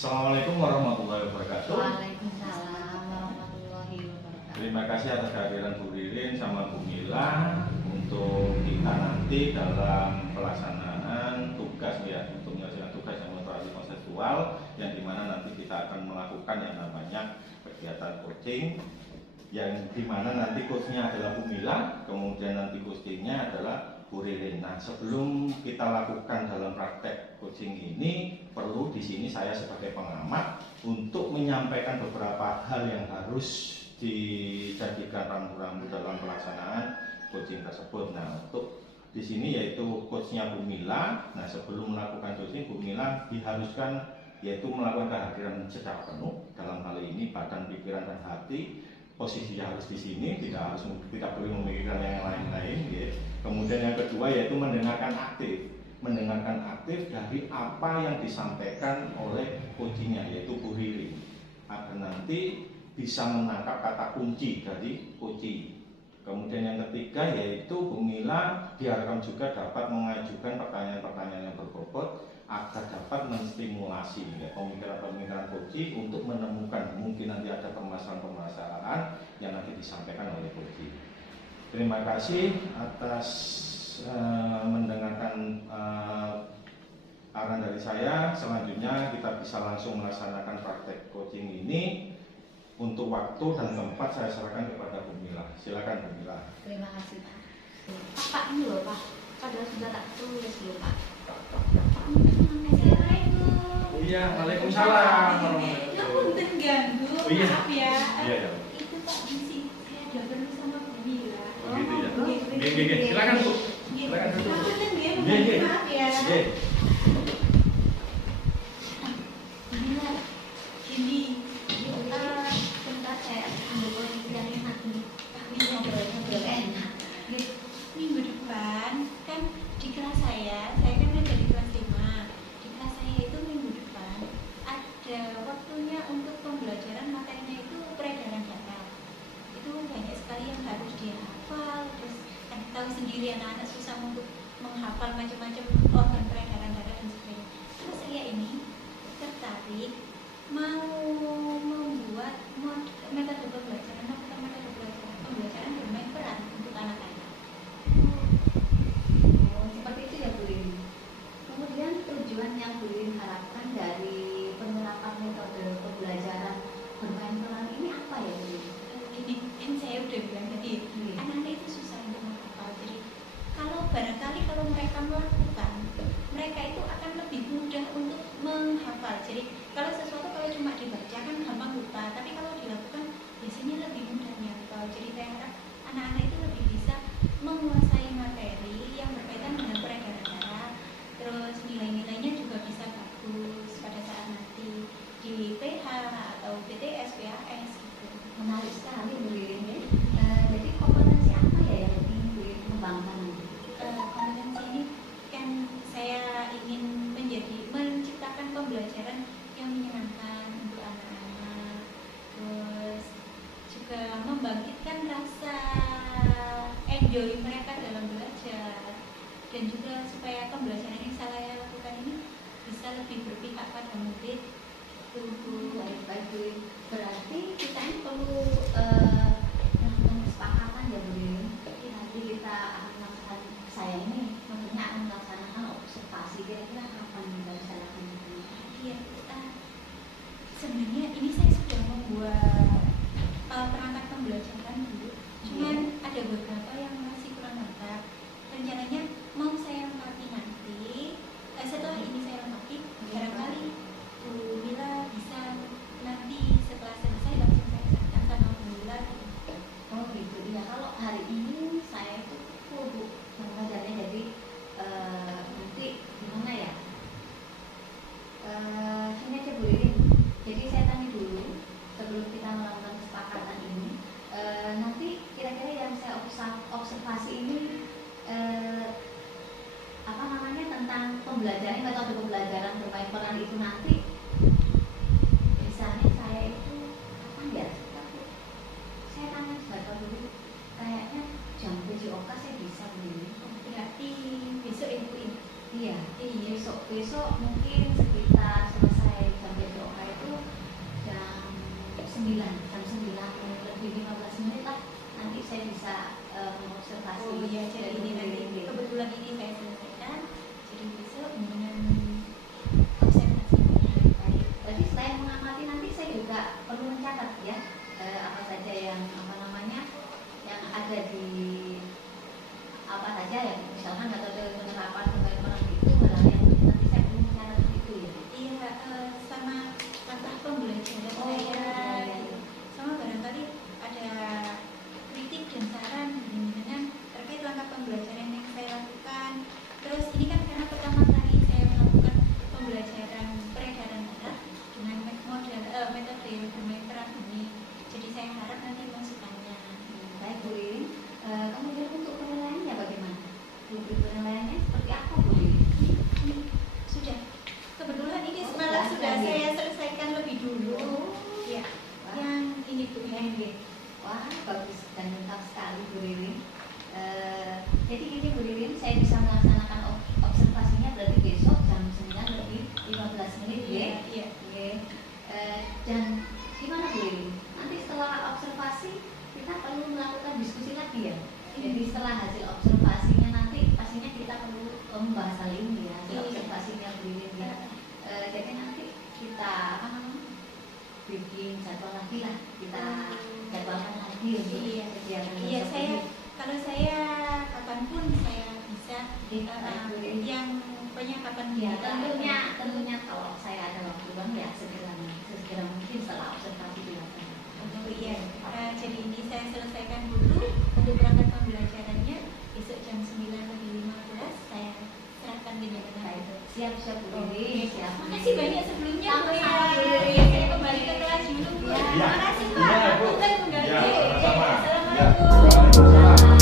Assalamualaikum warahmatullahi wabarakatuh. Waalaikumsalam warahmatullahi wabarakatuh. Terima kasih atas kehadiran Bu Ririn sama Bu Mila untuk kita nanti dalam pelaksanaan tugas ya, untuk menyelesaikan tugas yang moderasi konseptual yang dimana nanti kita akan melakukan yang namanya kegiatan coaching yang dimana nanti coachnya adalah Bu Mila, kemudian nanti coachingnya adalah Bu Ririn. Nah, sebelum kita lakukan dalam praktek coaching ini, perlu di sini saya sebagai pengamat untuk menyampaikan beberapa hal yang harus dijadikan rambu-rambu dalam pelaksanaan coaching tersebut. Nah, untuk di sini yaitu coachnya Bu Mila. Nah, sebelum melakukan coaching, Bu Mila diharuskan yaitu melakukan kehadiran secara penuh dalam hal ini badan, pikiran, dan hati. Posisinya harus di sini, tidak boleh memikirkan yang lain-lain. Ya. Kemudian yang kedua yaitu mendengarkan aktif dari apa yang disampaikan oleh coachingnya yaitu Bu Ririn, agar nanti bisa menangkap kata kunci dari coaching. Kemudian yang ketiga yaitu Bu Mila diharapkan juga dapat mengajukan pertanyaan-pertanyaan yang berbobot agar dapat menstimulasi ya, pemikiran-pemikiran coaching untuk menemukan mungkin nanti ada permasalahan-permasalahan yang nanti disampaikan oleh coaching. Terima kasih atas mendengarkan arahan dari saya. Selanjutnya kita bisa langsung melaksanakan praktek coaching ini. Untuk waktu dan tempat saya serahkan kepada Bu Mila. Silakan Bu Mila. Terima kasih Pak. Pak ini loh Pak, padahal sudah tak tulis loh Pak. Assalamualaikum. Iya, waalaikumsalam. Ya punten ganggu, Iya. maaf ya. Iya ya. Itu Pak misi saya ada perlu sama Bu Mila. Begitu ya. Nggih. Silakan Bu. Silakan duduk. Punten nggih, Nggih. maaf ya. Nggih. Mila, ini sebentar saya ambil posisi yang enak nih. Kami ngobrol enak. Minggu depan kan di kelas saya kan ada di kelas 5. Di kelas saya itu minggu depan ada waktunya untuk pembelajaran materinya itu peredaran data. Itu banyak sekali yang harus dihafal, terus kan tahu sendiri anak-anak susah untuk menghafal macam-macam organ peredaran data dan sebagainya. Terus saya ini tertarik mau membuat metode pembelajaran pembelajaran bermain peran untuk anak-anak. Seperti itu ya Bu Lin. Kemudian tujuan yang Bu Lin harapkan dari penerapan metode pembelajaran bermain peran ini apa ya Bu Lin? Ini saya udah bilang tadi, anak-anak itu susah untuk menghafal. Jadi kalau mereka melakukan, mereka itu akan lebih mudah untuk menghafal. Jadi kalau sesuatu kalau cuma dibaca kan gampang lupa, tapi kalau dilakukan biasanya lebih mudah menghafal. Jadi saya harap anak-anak itu lebih bisa menguasai materi yang berkaitan dengan peredaran darah, terus nilai-nilainya juga bisa bagus pada saat nanti di PH atau BTS, PAS gitu. Menarik sekali Bu Lin. Jadi kompetensi apa ya yang ingin Bu Lin kembangkan? Kompetensi ini kan saya ingin menciptakan pembelajaran yang menyenangkan untuk anak-anak, terus juga membangkitkan rasa enjoy mereka dalam belajar, dan juga supaya pembelajaran yang saya lakukan ini bisa lebih berpihak pada murid. Baik Bu. Berarti kita ini perlu melakukan kesepakatan ya Bu. Nanti kita akan melaksanakan, saya ini maksudnya akan melaksanakan observasi, kira-kira kapan kita bisa lakukan? Iya, sebenarnya ini saya sudah membuat perangkat pembelajaran dulu, cuman ada beberapa yang masih kurang mantap. Rencananya mau saya lengkapi nanti. Setelah ini saya lengkapi, barangkali Bu Mila bisa nanti setelah selesai langsung saya serahkan sama Bu Mila. Oh gitu ya. Kalau hari ini saya itu Bu pengajarnya, jadi nanti gimana ya? Sini aja Bu Lin. Jadi saya tanya dulu sebelum kita melakukan kesepakatan ini. Nanti kira-kira yang saya observasi ini apa namanya tentang pembelajaran, metode pembelajaran bermain peran itu nanti misalnya saya itu apa ya? Saya tanya sebentar dulu. Kayaknya jam PJOK saya bisa begini. Berarti besok Ibu ini? Iya. Besok mungkin sekitar selesai jam PJOK jam 9 lebih 15 menit lah, nanti saya bisa mengobservasi. Oh iya, jadi dari ini nanti Bu Ririn. kebetulan ini saya selesaikan, jadi besok dengan observasinya. Baik. Jadi selain mengamati nanti saya juga perlu mencatat ya, apa saja yang yang ada di apa saja ya, misalkan metode penerapan pembayaran itu hal yang nanti saya perlu mencatat itu ya. Iya, sama langkah pembelajaran Oh, saya, iya. gitu. Sama barangkali ada kritik dan saran gimana terkait langkah pembelajaran yang saya lakukan. Terus ini kan karena pertama kali saya melakukan pembelajaran peredaran darah dengan metode yang bermain peran ini, jadi saya harap nanti masukannya. Baik Bu Ririn, kemudian untuk penilaiannya bagaimana? Untuk penilaiannya seperti apa Bu Ririn? Ini sudah, kebetulan ini Oh, malah sudah sudah, saya selesaikan lebih dulu. Ya, Wah. yang ini Bu, yang ini. Wah, bagus dan lengkap sekali Bu Ririn. Jadi gini Bu Ririn, saya bisa melaksanakan observasinya berarti besok jam 9 lebih 15 menit ya. Iya. Oke. Dan gimana Bu Ririn? Nanti setelah observasi kita perlu melakukan diskusi lagi ya. Jadi setelah hasil observasinya nanti pastinya kita perlu membahas hal ini ya, hasil Iya. observasinya Bu Ririn ya. Jadi nanti kita bikin jadwal lagi lah, kita jadwalkan lagi untuk Iya. kegiatan Iya, tersebut. kalau saya kapanpun saya bisa yang pokoknya kapan Ya, tentunya kalau saya ada waktu bang ya segera mungkin setelah observasi dilakukan. Oh iya, jadi ini saya selesaikan dulu untuk berangkat pembelajarannya besok jam 9:15 saya serahkan di Baik, itu. siap Bu Oke. Ririn, siap. Makasih banyak sebelumnya Bu ya. Sama-sama, Bu Ririn. Ya, saya kembali ke kelas dulu Bu. Iya. Terima kasih Pak. Iya, Bu. Aku kan mengganti. Iya, sama-sama. Iya. Assalamualaikum. Waalaikumsalam.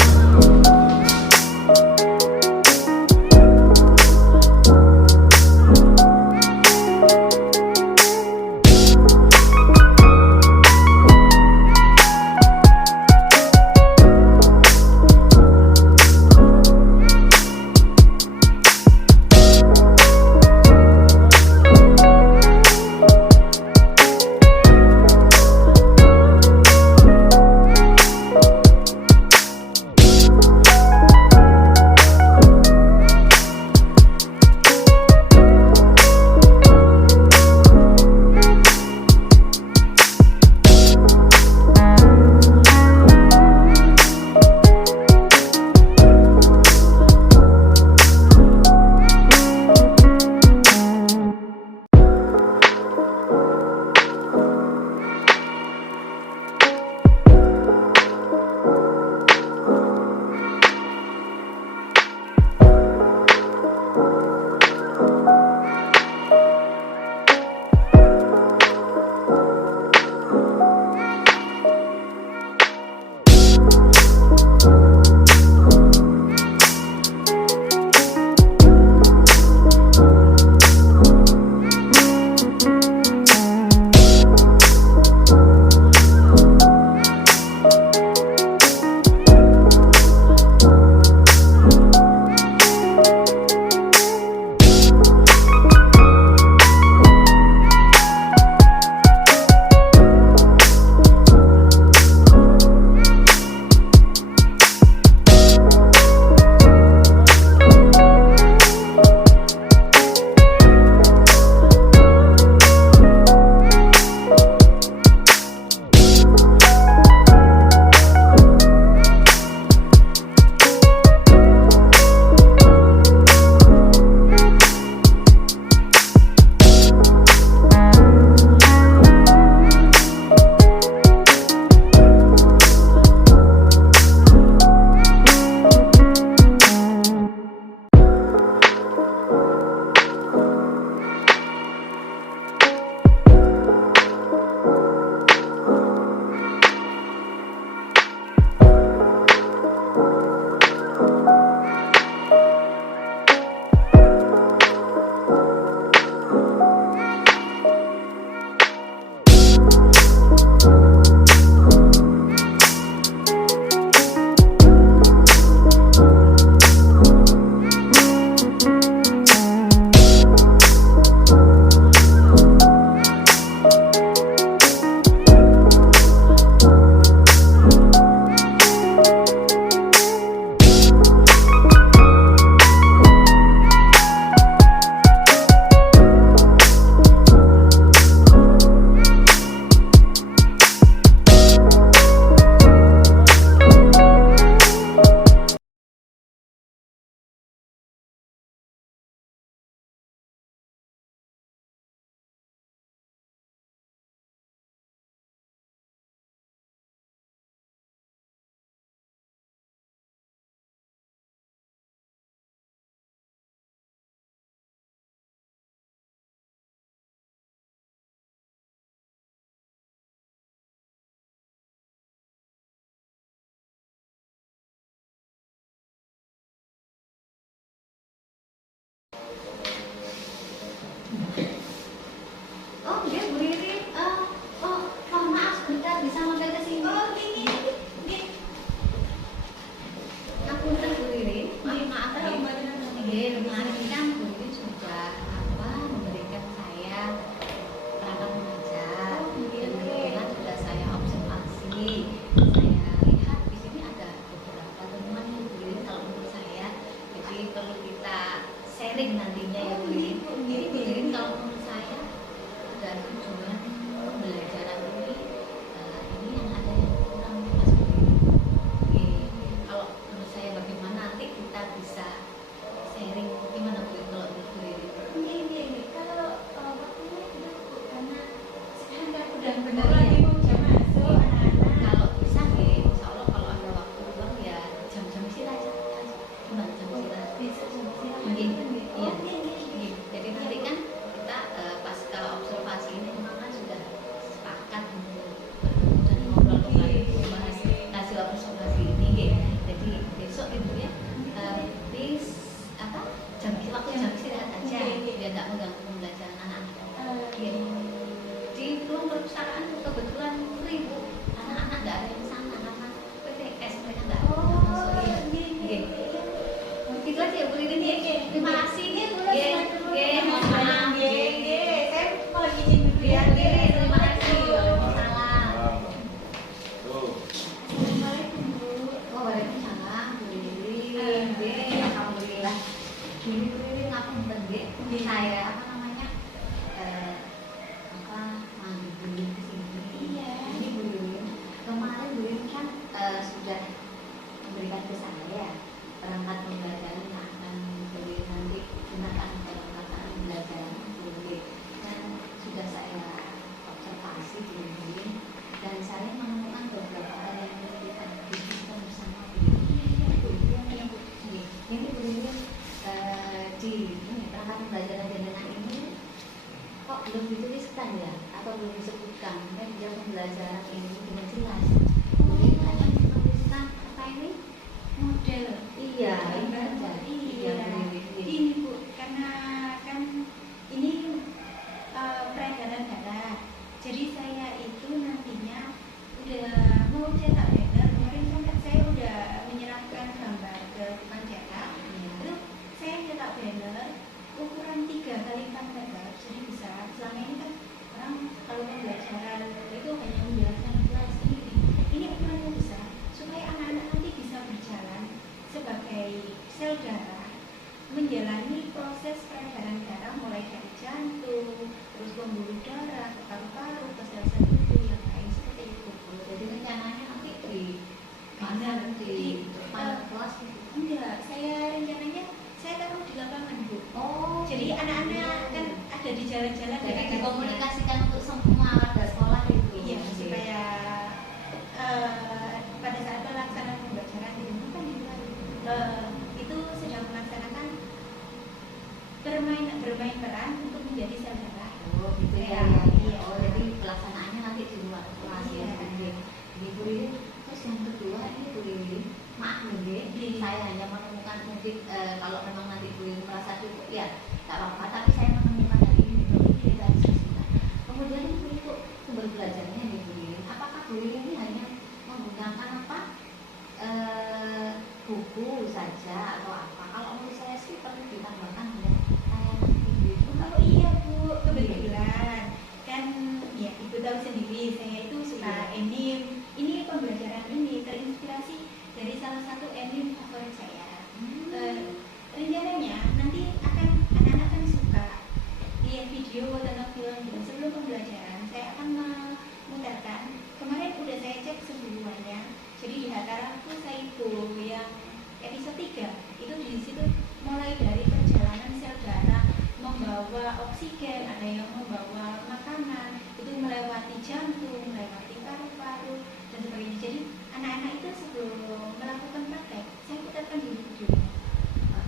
Oh, dia Bu Ririn. Mohon maaf sebentar, bisa mampir ke sini. Oh, ini. Ngapunten Bu Ririn. Maaf ya. Mbak Dina. Kemarin kan Bu Ririn sudah memberikan saya perangkat mengajar. Dan kebetulan sudah saya observasi. Saya lihat di sini ada beberapa teman yang Bu Ririn kalau menurut saya. Jadi perlu kita sharing nantinya ya Bu Ririn. Jadi Bu Ririn kalau menurut saya ada tujuan pembelajaran ini yang ada yang kurang pas Bu Ririn. Kalau menurut saya bagaimana nanti kita bisa sharing gimana Bu Ririn kalau menurut Bu Ririn? Ini kalau waktunya kita karena sekarang kan udah Oh, benar iya. lagi mau jam masuk anak-anak. Kalau bisa ya, insya Allah kalau ada waktu luang ya jam-jam istirahat aja. Gimana jam istirahat? Bisa jam istirahat. Iya. Oh, iya. Iya. Jadi nanti kan kita pas kalau observasi ini memang kan sudah sepakat dan ngobrol kemarin membahas hasil observasi ini ya. Jadi besok ibu ya please jam istirahat aja biar nggak mengganggu pembelajaran anak-anak. Iya. Di ruang perpustakaan kebetulan free Bu, anak-anak nggak ada yang sana karena PTS mereka nggak masuk ya. Gitu aja ya Bu Ririn ya. Terima kasih. Mohon maaf. Saya mau izin dulu ya. Terima kasih. Waalaikumsalam. Tuh. Assalamualaikum Bu. Waalaikumsalam Bu Ririn. Alhamdulillah. Bu Ririn ngapunten nggih. Saya manggil Bu Ririn ke sini. Iya. Ini Bu Ririn. Kemarin Bu Ririn kan sudah memberikan ke saya perangkat pembelajaran yang akan Bu Ririn nanti gunakan dalam pelaksanaan pembelajaran Bu Ririn. Dan sudah saya observasi Bu Ririn dan saya menemukan beberapa hal yang perlu kita diskusikan bersama Bu Ririn. Ini Bu Ririn di perangkat pembelajaran jenengan ini kok belum dituliskan ya atau belum disebutkan media pembelajaran ini dengan jelas. Mungkin hanya menuliskan apa ini Model. iya ini Gambar. saja. Iya. Bu. Ini Bu, karena kan ini peredaran darah. Jadi saya itu nantinya udah mau cetak banner. Kemarin kan saya udah menyerahkan gambar ke tukang cetak. Itu saya cetak banner ukuran 3x4 meter, jadi bisa. Selama ini kan orang kalau pembelajaran itu hanya menjelaskan kelas ini ukurannya besar supaya anak-anak nanti bisa berjalan sebagai sel darah menjalani proses peredaran darah mulai dari jantung, terus pembuluh darah, ke paru-paru, ke sel-sel tubuh yang lain seperti itu. Jadi rencananya nanti di Banner di depan kelas gitu. Enggak, saya rencananya saya taruh di lapangan Bu. Oh, Jadi anak-anak kan ada di jalan-jalan jadi ya, dikomunikasikan untuk semua warga sekolah itu. Iya, supaya pada saat pelaksanaan pembelajaran di rumah kan di luar itu sedang melaksanakan bermain peran untuk menjadi sel darah. Oh, gitu ya. Iya. Oh, jadi pelaksanaannya nanti di luar kelas ya. Iya. Ini Bu Ririn. Terus yang kedua ini Bu Ririn, maaf nih, Iya. saya hanya menemukan mungkin kalau memang nanti Bu Ririn merasa cukup ya nggak apa-apa. Tapi saya menemukan yang ini kita diskusikan. Kemudian ini untuk sumber belajarnya nih Bu Ririn. Apakah Bu Ririn ini hanya menggunakan buku saja atau apa? Kalau menurut saya sih perlu ditambahkan ya tayangan video itu. Oh iya Bu, kebetulan kan ya Ibu tahu sendiri saya itu suka anime. Ini pembelajaran ini terinspirasi dari salah satu anime favorit saya. Rencananya nanti anak-anak akan suka lihat video atau film gitu. Sebelum pembelajaran saya akan memutarkan. Kemarin udah saya cek semuanya. Jadi di hataraku saya itu yang episode 3 itu di situ mulai dari perjalanan sel darah membawa oksigen, ada yang membawa makanan, itu melewati jantung, melewati paru-paru dan sebagainya. Jadi anak-anak itu sebelum melakukan praktek saya putarkan di video.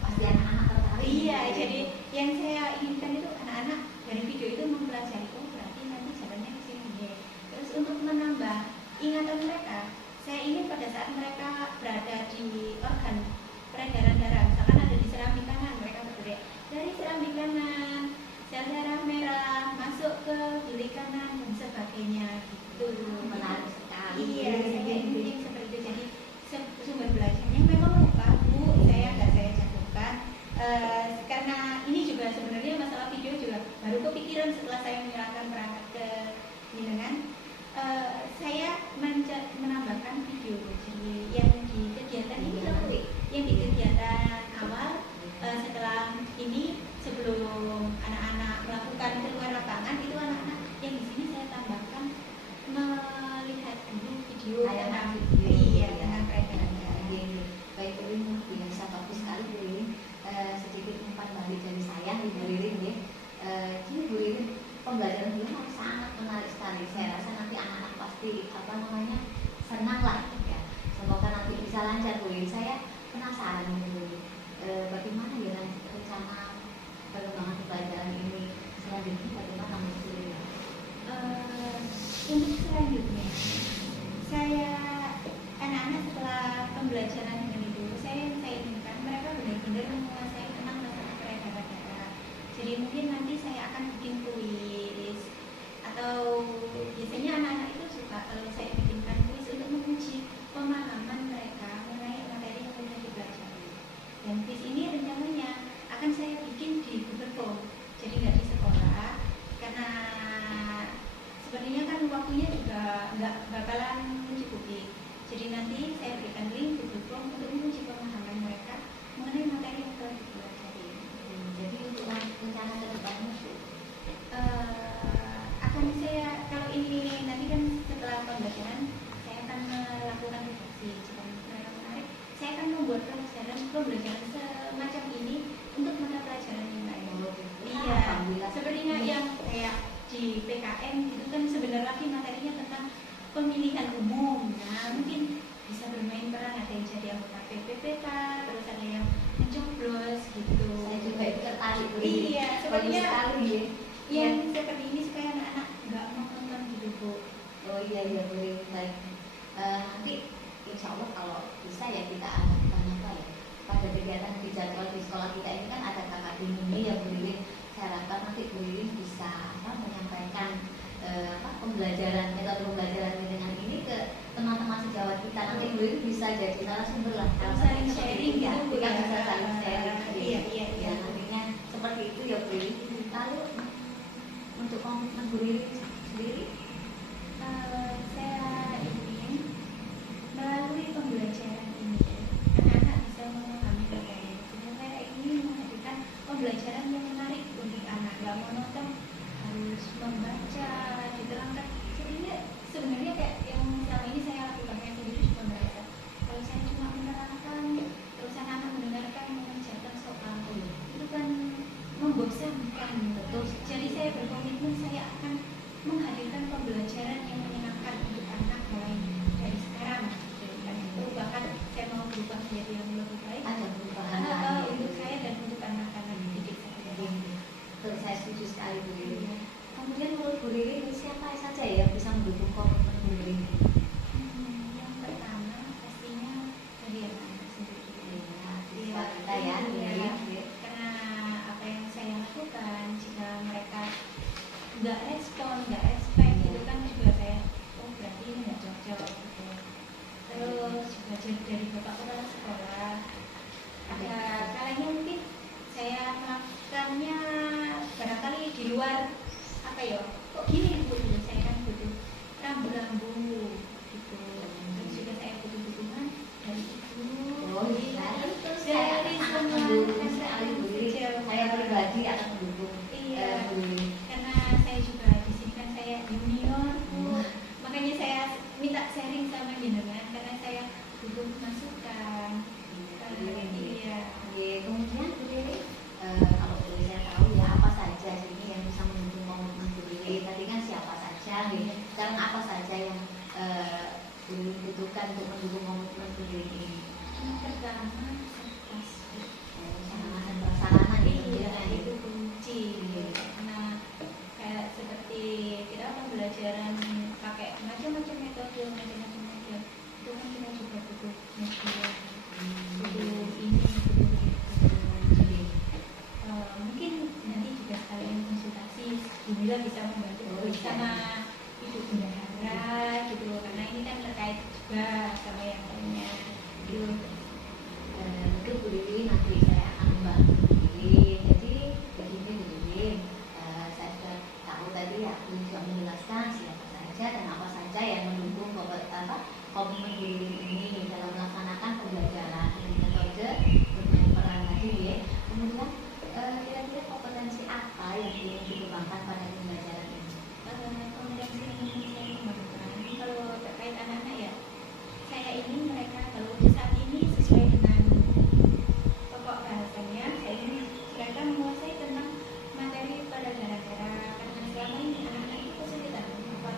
Pasti anak-anak tertarik. Iya, jadi yang saya inginkan itu anak-anak dari video itu mempelajari, oh berarti nanti jalannya ke sini. Terus untuk menambah ingatan mereka, saya ingin pada saat mereka berada di organ peredaran darah, misalkan ada di serami kanan, mereka berteriak dari serami menarik sekali. Iya, saya ingin seperti itu. Jadi sumber belajarnya memang lupa Bu, saya cantumkan. Karena ini juga sebenarnya masalah video juga baru kepikiran setelah saya menyerahkan perangkat ke jenengan. Saya menambahkan video jadi yang di kegiatan ini loh, yang di kegiatan awal setelah ini sebelum anak-anak melakukan keluar lapangan itu anak-anak yang di sini saya tambahkan melihat dulu video tentang tentang peredaran darah. Baik Bu Ririn, biasa bagus sekali Bu Ririn. Sedikit umpan balik dari saya nih Bu Ririn ya. Jadi Bu Ririn, pembelajaran dulu kan sangat menarik sekali. Saya rasa nanti anak-anak pasti senang lah ya. Semoga nanti bisa lancar Bu Ririn. Saya penasaran Bu Ririn, bagaimana ya nanti rencana pengembangan pembelajaran ini selanjutnya, bagaimana Bu Ririn? Untuk selanjutnya saya anak-anak setelah pembelajaran dengan itu saya inginkan mereka benar-benar menguasai tentang masalah peredaran darah. Jadi mungkin nanti saya akan bikin kuis atau biasanya anak-anak itu suka kalau saya bikinkan kuis untuk menguji pemahaman mereka mengenai materi yang sudah dipelajari. Dan kuis ini rencananya akan saya bikin di Google Form, jadi nggak di sekolah karena sebenarnya kan waktunya juga nggak bakalan mencukupi. Jadi nanti saya berikan link Google Form untuk menguji pemahaman mereka mengenai materi yang telah dipelajari. Jadi untuk rencana ke depannya Akan saya, kalau ini nanti kan setelah pembelajaran saya akan melakukan redaksi. Jika mereka menarik, saya akan membuat pembelajaran semacam ini untuk mata pelajaran yang lain. Iya, sepertinya yang kayak di PKM itu kan sebenarnya lagi materinya tentang pemilihan umum. Nah, mungkin bisa bermain peran, ada yang jadi anggota PPPK, terus ada yang mencoblos gitu. Saya juga itu tertarik. Iya, sepertinya sekali ya. Yang seperti ini supaya anak-anak nggak mau nonton gitu Bu. Oh iya boleh, baik. Nanti insya Allah kalau bisa ya kita akan apa ya, pada kegiatan di jadwal di sekolah kita ini kan ada kakak ini ya Bu Ririn. Saya harapkan nanti Bu Ririn bisa menyampaikan pembelajaran, metode pembelajaran dengan ini ke teman-teman sejawat kita. Nanti Bu Ririn bisa jadi narasumber lah. Saling sharing ya, gitu, kita ya. bisa saling sharing. Iya. Ya, nantinya seperti itu ya Bu Ririn. Lalu untuk komitmen Bu Ririn sendiri, Saya ingin melalui pembelajaran ini anak-anak bisa memahami materi. Jadi saya ingin menghadirkan pembelajaran yang menarik untuk anak, nggak monoton harus membaca diterangkan. Jadinya sebenarnya kayak yang selama ini saya lakukan sendiri cuma merasa kalau saya cuma menerangkan terus anak-anak mendengarkan mengerjakan soal itu kan membosankan. Betul. Jadi saya berkomitmen saya akan menghadirkan pembelajaran yang menyenangkan untuk anak mulai dari sekarang. Dan itu bahkan saya mau berubah menjadi yang lebih baik. ada perubahan Untuk saya dan untuk anak-anak didik saya. Betul, saya setuju sekali Bu Ririn. Kemudian menurut Bu Ririn siapa saja yang bisa mendukung komitmen Bu Ririn? Yang pertama pastinya dari anak-anak sendiri. Siswa kita ya, Karena apa yang saya lakukan jika mereka nggak respon, nggak respect itu kan juga saya berarti ini nggak cocok gitu. Terus juga dari bapak kepala sekolah ada kalanya mungkin saya melakukannya barangkali di luar apa ya kok gini Bu, saya kan butuh rambu-rambu gitu. Terus juga saya butuh dukungan dari ibu. Dari semua saya pribadi akan mendukung. Iya, karena saya juga di sini kan saya junior, makanya saya minta sharing sama jenengan karena saya butuh masukan. Iya. Kemudian Bu Ririn, kalau boleh saya tahu ya apa saja ini yang bisa mendukung komitmen Bu Ririn? Tadi kan siapa saja, sekarang apa saja yang Bu Ririn butuhkan untuk mendukung komitmen Bu Ririn ini? Yang pertama Sarana dan prasarana itu kunci. Karena kayak seperti kita pembelajaran pakai macam-macam metode, macam-macam media, itu kan kita juga butuh media, butuh ini, butuh itu. Mungkin nanti juga sekalian konsultasi, Bunda bisa membantu sama Ibu Bendahara bisa gitu, karena ini kan terkait juga sama yang lainnya gitu. Mungkin Bu Lili nanti saya akan membantu Bu Lili. Jadi begini Bu Lili, saya sudah tahu tadi ya, Bu Lili sudah menjelaskan siapa saja dan apa saja yang mendukung komitmen Bu Lili ini dalam melaksanakan pembelajaran dengan metode bermain peran tadi ya. Kemudian kira-kira kompetensi apa yang ingin dikembangkan pada pembelajaran ini? Kompetensi yang ingin saya kembangkan kalau terkait anak-anak ya, saya ingin mereka kalau saat ini sesuai dengan pokok bahasanya, saya ingin mereka menguasai tentang materi pelajaran daerah, karena selama ini anak-anak itu kesulitan apa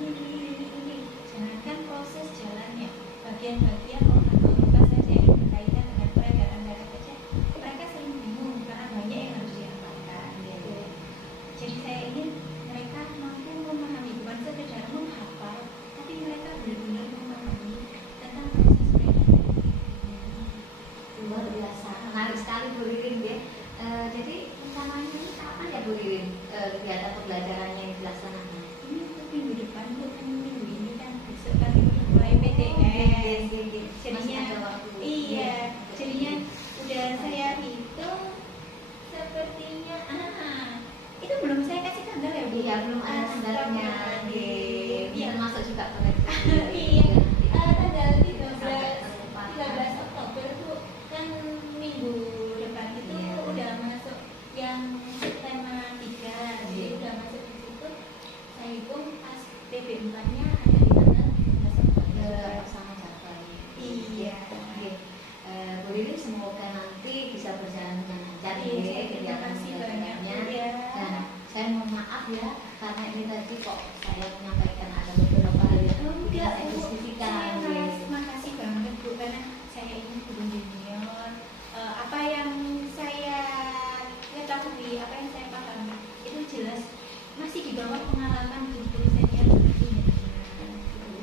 ini, jangankan proses jalannya, bagian-bagian atau apa saja yang berkaitan dengan pelajaran daerah saja mereka sering bingung karena banyak yang harus dihafalkan gitu. Jadi saya ingin mereka mampu memahami, bukan sekedar menghafal, tapi mereka benar-benar memahami tentang proses pelajaran. Luar biasa, menarik sekali Bu Lirin ya. Jadi rencananya ini kapan ya Bu Lirin kegiatan pembelajarannya yang dilaksanakan? Ini untuk minggu depan, bukan minggu ini kan, besok kan udah mulai PTS. Masih ada Jadinya waktu. iya, jadinya udah saya hitung sepertinya itu belum saya kasih tanggal ya Bu? Iya, belum ada tanggalnya. Iya. Termasuk juga koreksi. Iya, tanggal 13 13 Oktober tuh kan minggu depan itu Iya. udah masuk yang tema 3, jadi udah masuk di situ. Saya hitung pas PB4 nya ada di tanggal 13 Oktober. bersama jadwal. Iya. Oke. Bu Lirin semoga nanti bisa berjalan dengan lancar Iya, ya terima kegiatan kasih banyak pembelajarannya. Bu, ya. Dan saya mohon maaf ya karena ini tadi kok saya menyampaikan ada beberapa hal yang Enggak, saya Bu. justifikan. Saya makasih banget Bu, karena saya ini guru junior. Apa yang saya ketahui, apa yang saya pahami itu jelas masih di bawah pengalaman guru-guru senior seperti ini.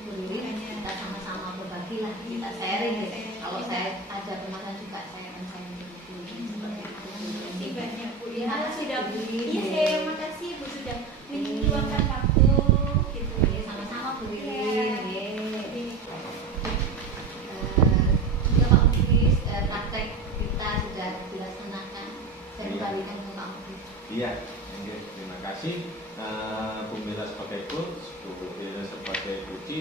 Bu Lirin, kita sama-sama berbagi lah, kita sharing ya. Kalau saya ada permasalahan juga saya akan sharing dulu seperti apa yang Terima kasih Bu Lirin. banyak Bu ya, Terima kasih, sudah Bu Lirin. iya saya makasih Bu sudah meluangkan waktu gitu. Oke, sama-sama Bu Iya. Lirin. Juga Pak Mufis, praktek kita sudah dilaksanakan. Saya Iya. kembalikan ke Pak Mufis. Iya, oke, terima kasih. Bu Mila sebagai coach, Bu Mila sebagai coach.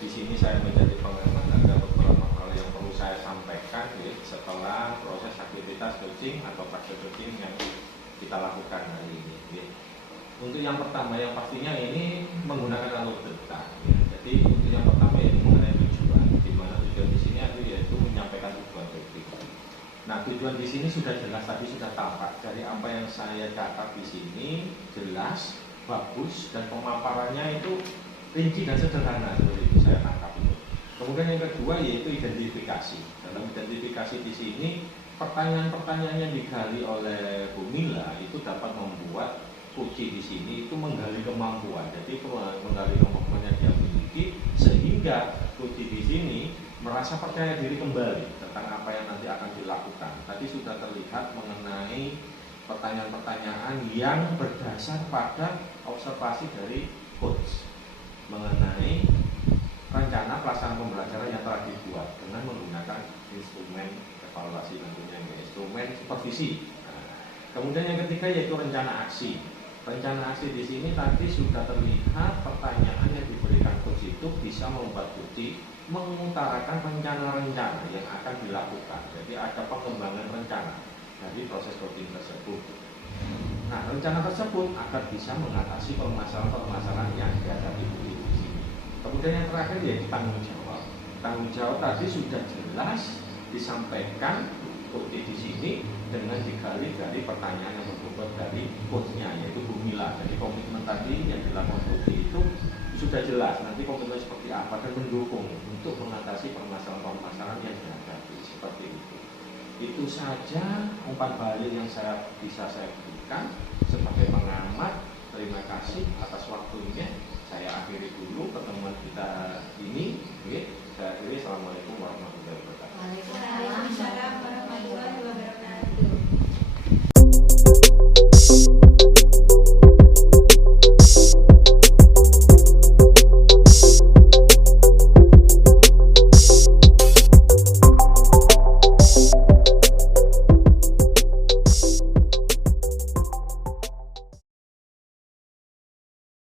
Di sini saya menjadi pengamat, ada beberapa hal yang perlu saya sampaikan ya, setelah proses aktivitas coaching atau praktek coaching yang kita lakukan hari ini. Ya. Untuk yang pertama, yang pastinya ini menggunakan alur delta. Ya. Jadi untuk yang pertama ini mengenai tujuan, di mana tujuan di sini yaitu menyampaikan tujuan coaching. Nah, tujuan di sini sudah jelas, tadi sudah tampak dari apa yang saya catat di sini, jelas, bagus, dan pemaparannya itu rinci dan sederhana seperti itu saya tangkap itu. Kemudian yang kedua yaitu identifikasi. Dalam identifikasi di sini pertanyaan-pertanyaan yang digali oleh Bu Mila itu dapat membuat kunci di sini itu menggali kemampuan. Jadi menggali kemampuan yang dia miliki sehingga kunci di sini merasa percaya diri kembali tentang apa yang nanti akan dilakukan. Tadi sudah terlihat mengenai pertanyaan-pertanyaan yang berdasar pada observasi dari coach mengenai rencana pelaksanaan pembelajaran yang telah dibuat dengan menggunakan instrumen evaluasi tentunya, instrumen supervisi. Nah, kemudian yang ketiga yaitu rencana aksi. Rencana aksi di sini tadi sudah terlihat pertanyaan yang diberikan coach itu bisa membuat coach mengutarakan rencana-rencana yang akan dilakukan. Jadi ada pengembangan rencana dari proses coaching tersebut. Nah, rencana tersebut akan bisa mengatasi permasalahan-permasalahan yang dihadapi coach di sini. Kemudian yang terakhir yaitu tanggung jawab. Tanggung jawab tadi sudah jelas disampaikan coach di sini dengan digali dari pertanyaan yang berbobot dari coachnya yaitu Bu Mila. Jadi komitmen tadi yang dilakukan coach itu sudah jelas nanti komitmen seperti apa dan mendukung untuk mengatasi permasalahan-permasalahan yang dihadapi seperti itu. Itu saja umpan balik yang bisa saya berikan sebagai pengamat